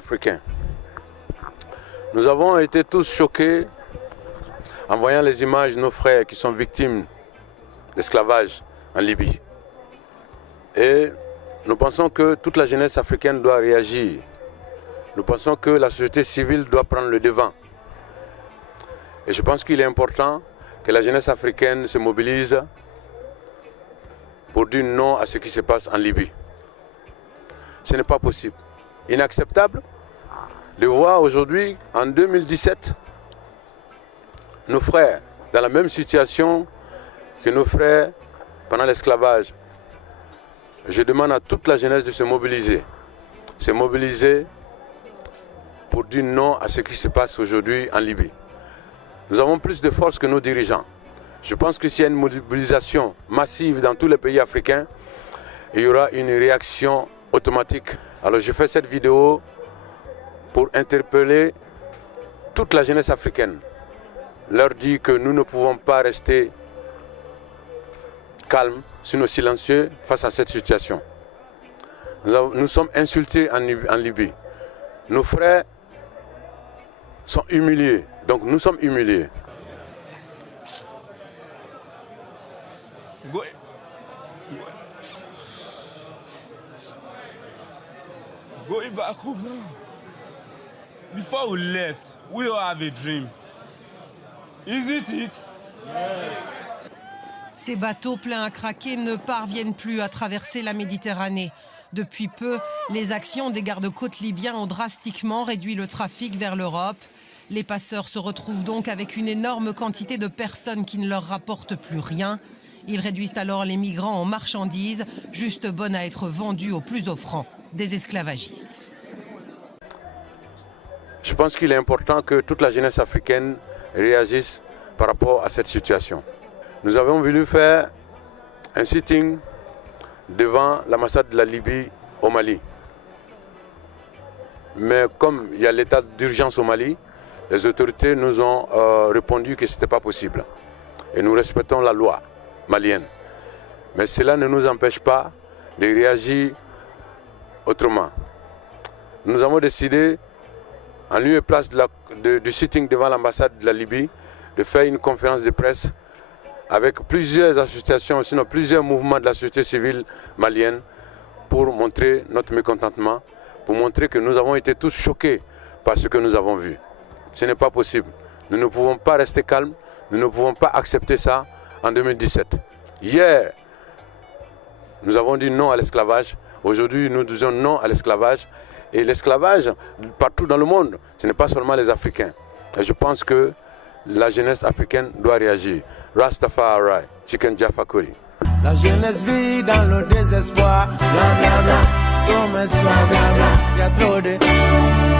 africain. Nous avons été tous choqués en voyant les images de nos frères qui sont victimes d'esclavage en Libye. Et nous pensons que toute la jeunesse africaine doit réagir. Nous pensons que la société civile doit prendre le devant. Et je pense qu'il est important que la jeunesse africaine se mobilise pour dire non à ce qui se passe en Libye. Ce n'est pas possible. Inacceptable de voir aujourd'hui, en 2017, nos frères dans la même situation que nos frères pendant l'esclavage. Je demande à toute la jeunesse de se mobiliser pour dire non à ce qui se passe aujourd'hui en Libye. Nous avons plus de force que nos dirigeants. Je pense que s'il y a une mobilisation massive dans tous les pays africains, il y aura une réaction automatique. Alors je fais cette vidéo pour interpeller toute la jeunesse africaine. Leur dire que nous ne pouvons pas rester calmes, sinon silencieux face à cette situation. Nous sommes insultés en Libye. Nos frères sont humiliés, donc nous sommes humiliés. Going back home now. Before we left, we all have a dream. Isn't it? Yes. Ces bateaux pleins à craquer ne parviennent plus à traverser la Méditerranée. Depuis peu, les actions des gardes-côtes libyens ont drastiquement réduit le trafic vers l'Europe. Les passeurs se retrouvent donc avec une énorme quantité de personnes qui ne leur rapportent plus rien. Ils réduisent alors les migrants en marchandises, juste bonnes à être vendues au plus offrant, des esclavagistes. Je pense qu'il est important que toute la jeunesse africaine réagisse par rapport à cette situation. Nous avons voulu faire un sitting devant l'ambassade de la Libye au Mali. Mais comme il y a l'état d'urgence au Mali, les autorités nous ont répondu que ce n'était pas possible. Et nous respectons la loi malienne. Mais cela ne nous empêche pas de réagir autrement. Nous avons décidé, en lieu et place du sitting devant l'ambassade de la Libye, de faire une conférence de presse avec plusieurs associations, sinon plusieurs mouvements de la société civile malienne pour montrer notre mécontentement, pour montrer que nous avons été tous choqués par ce que nous avons vu. Ce n'est pas possible. Nous ne pouvons pas rester calmes, nous ne pouvons pas accepter ça en 2017. Hier, nous avons dit non à l'esclavage. Aujourd'hui, nous disons non à l'esclavage. Et l'esclavage, partout dans le monde, ce n'est pas seulement les Africains. Et je pense que la jeunesse africaine doit réagir. Rastafari, Chicken Jaffa Koli. La jeunesse vit dans le désespoir. Bla bla bla, comme espoir, bla bla, y a trop de...